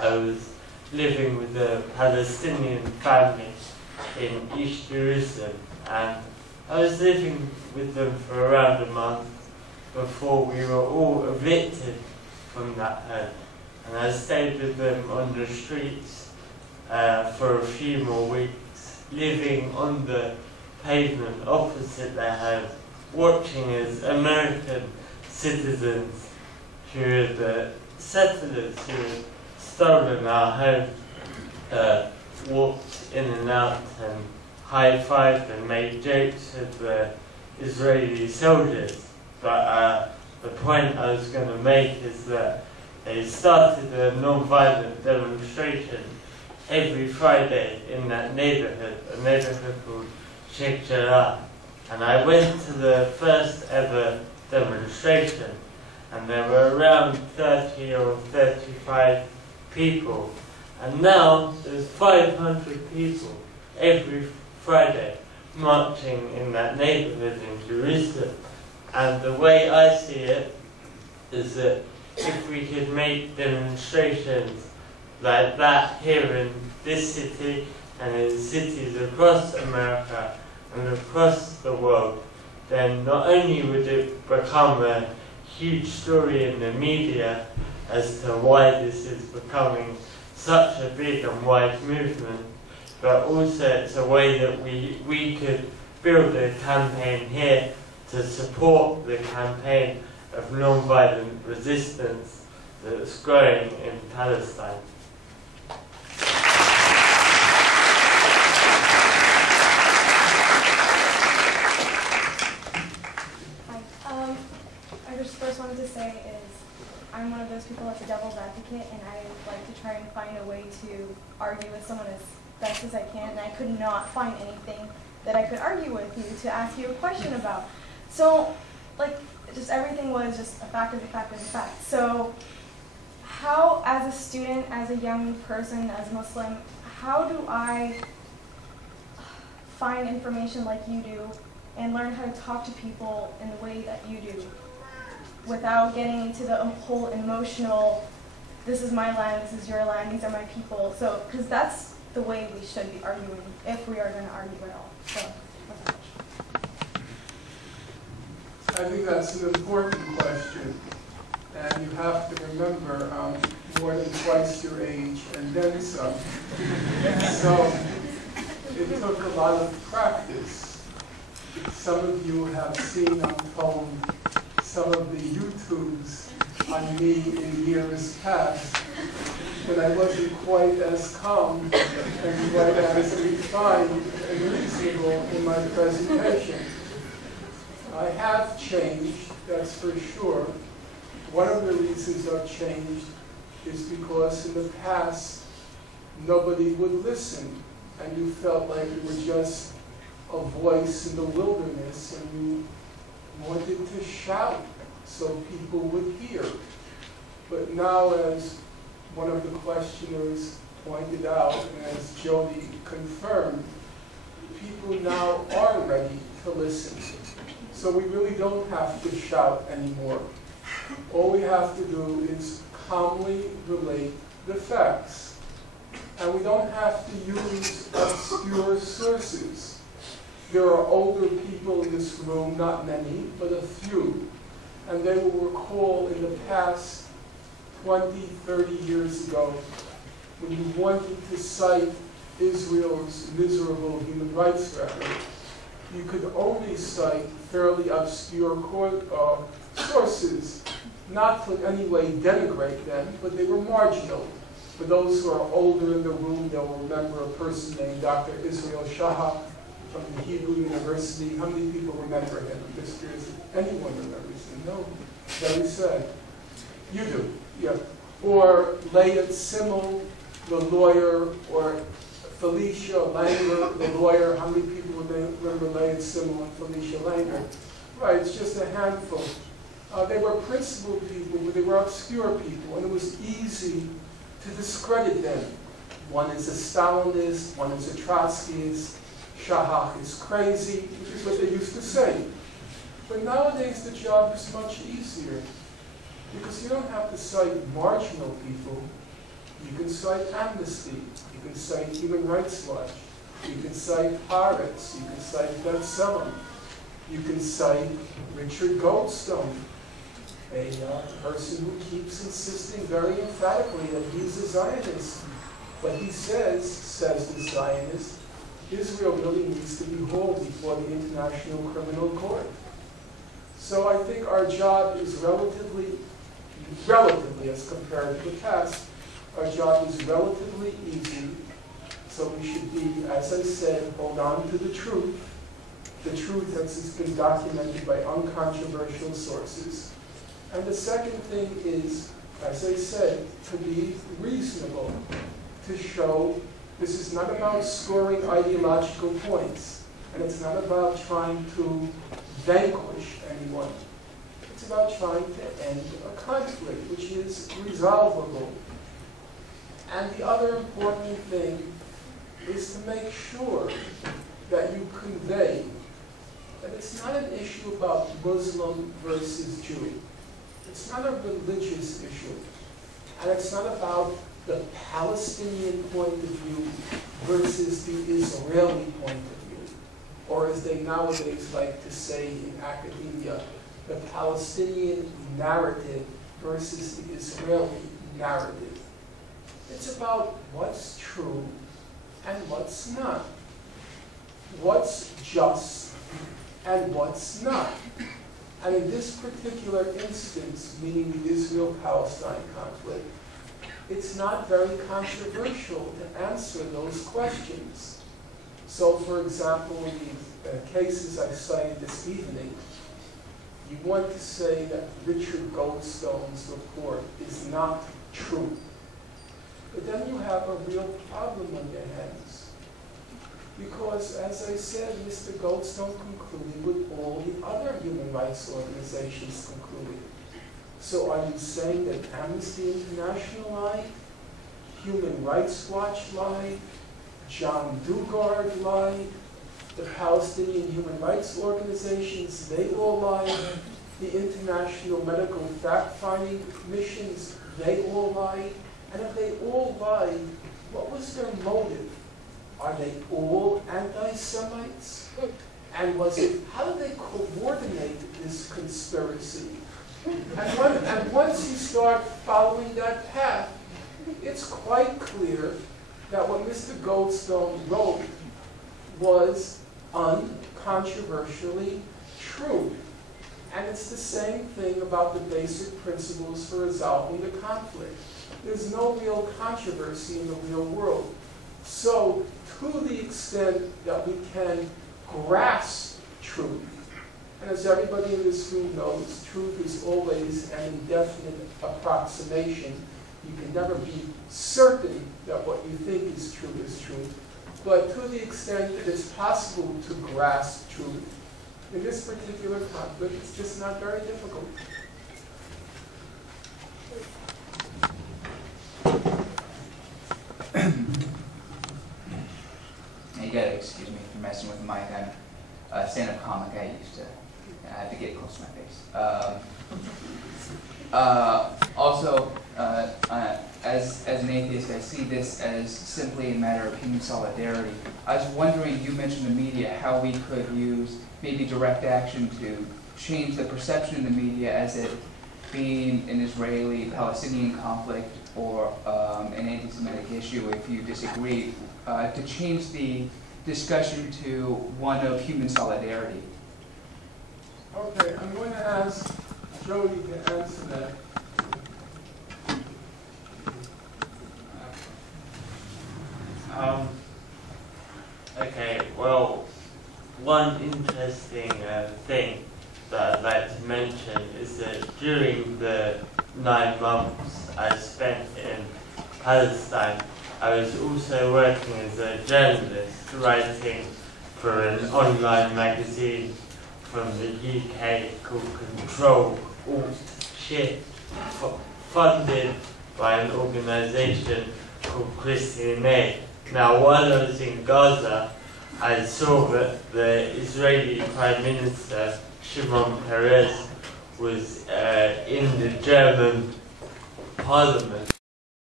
I was living with a Palestinian family in East Jerusalem, and I was living with them for around a month before we were all evicted from that home. And I stayed with them on the streets for a few more weeks, living on the pavement opposite their home, watching as American citizens who were the settlers who had stolen our home walked in and out and high-fived and made jokes with the Israeli soldiers. But the point I was going to make is that they started a non-violent demonstration every Friday in that neighborhood, a neighborhood called Sheikh Jarrah. And I went to the first ever demonstration, and there were around 30 or 35 people. And now there's 500 people every Friday marching in that neighborhood in Jerusalem. And the way I see it is that if we could make demonstrations like that here in this city and in cities across America and across the world, then not only would it become a huge story in the media as to why this is becoming such a big and wide movement, but also it's a way that we could build a campaign here to support the campaign of non-violent resistance that's growing in Palestine. Hi. I just first wanted to say is I'm one of those people that's a devil's advocate, and I like to try and find a way to argue with someone as best as I can, and I could not find anything that I could argue with you to ask you a question about. So, like, just everything was just a fact of a fact of a fact. So, how, as a student, as a young person, as a Muslim, how do I find information like you do and learn how to talk to people in the way that you do without getting into the whole emotional, this is my land, this is your land, these are my people? So, because that's the way we should be arguing, if we are going to argue at all. So, that's my question. I think that's an important question, and you have to remember I'm more than twice your age and then some. So it took a lot of practice. Some of you have seen, I'm told, some of the YouTubes on me in years past when I wasn't quite as calm and quite as refined and reasonable in my presentation. I have changed, that's for sure. One of the reasons I've changed is because in the past, nobody would listen, and you felt like you were just a voice in the wilderness, and you wanted to shout so people would hear. But now, as one of the questioners pointed out, and as Jodey confirmed, people now are ready to listen. So we really don't have to shout anymore. All we have to do is calmly relate the facts. And we don't have to use obscure sources. There are older people in this room, not many, but a few. And they will recall in the past 20, 30 years ago, when you wanted to cite Israel's miserable human rights record, you could only cite fairly obscure sources, not to in any way denigrate them, but they were marginal. For those who are older in the room, they'll remember a person named Dr. Israel Shahak from the Hebrew University. How many people remember him? I'm just curious if anyone remembers him. No, very sad. You do, yeah. Or Leah Simmel, the lawyer, or Felicia Langer, the lawyer. How many people remember Leah Simmel and Felicia Langer? Right, it's just a handful. They were principal people, but they were obscure people, and it was easy to discredit them. One is a Stalinist, one is a Trotskyist, Shahak is crazy, which is what they used to say. But nowadays the job is much easier, because you don't have to cite marginal people. You can cite Amnesty. You can cite Human Rights Watch. You can cite Haaretz. You can cite Betleim. You can cite Richard Goldstone, a person who keeps insisting very emphatically that he's a Zionist. But he says the Zionist, Israel really needs to be hauled before the International Criminal Court. So I think our job is relatively as compared to the past, our job is relatively easy. So we should be, as I said, hold on to the truth that's been documented by uncontroversial sources. And the second thing is, as I said, to be reasonable, to show this is not about scoring ideological points, and it's not about trying to vanquish anyone. It's about trying to end a conflict, which is resolvable. And the other important thing is to make sure that you convey that it's not an issue about Muslim versus Jew. It's not a religious issue. And it's not about the Palestinian point of view versus the Israeli point of view. Or as they nowadays like to say in academia, the Palestinian narrative versus the Israeli narrative. It's about what's true and what's not. What's just and what's not. And in this particular instance, meaning the Israel-Palestine conflict, it's not very controversial to answer those questions. So, for example, in the cases I cited this evening, you want to say that Richard Goldstone's report is not true. But then you have a real problem on your hands. Because, as I said, Mr. Goldstone concluded with all the other human rights organizations concluded. So are you saying that Amnesty International lied, Human Rights Watch lied, John Dugard lied, the Palestinian human rights organizations, they all lied, the international medical fact-finding missions, they all lied, and if they all lied, what was their motive? Are they all anti-Semites? And how did they coordinate this conspiracy? And once you start following that path, it's quite clear that what Mr. Goldstone wrote was uncontroversially true. And it's the same thing about the basic principles for resolving the conflict. There's no real controversy in the real world. So, to the extent that we can grasp truth, and as everybody in this room knows, truth is always an indefinite approximation. You can never be certain that what you think is true. But to the extent that it's possible to grasp truth, in this particular conflict, it's just not very difficult. You gotta excuse me for messing with the mic. I'm a stand-up comic. I have to get close to my face. Also, as an atheist, I see this as simply a matter of human solidarity. I was wondering, you mentioned the media, how we could use maybe direct action to change the perception in the media as it being an Israeli-Palestinian conflict or an anti-Semitic issue, if you disagree, to change the discussion to one of human solidarity. Okay, I'm going to ask Jodey to answer that. Okay, well, one interesting thing that I'd like to mention is that during the 9 months I spent in Palestine, I was also working as a journalist, writing for an online magazine from the UK called Control Alt Shift, funded by an organisation called Christian Aid. Now, while I was in Gaza, I saw that the Israeli Prime Minister, Shimon Peres, was in the German Parliament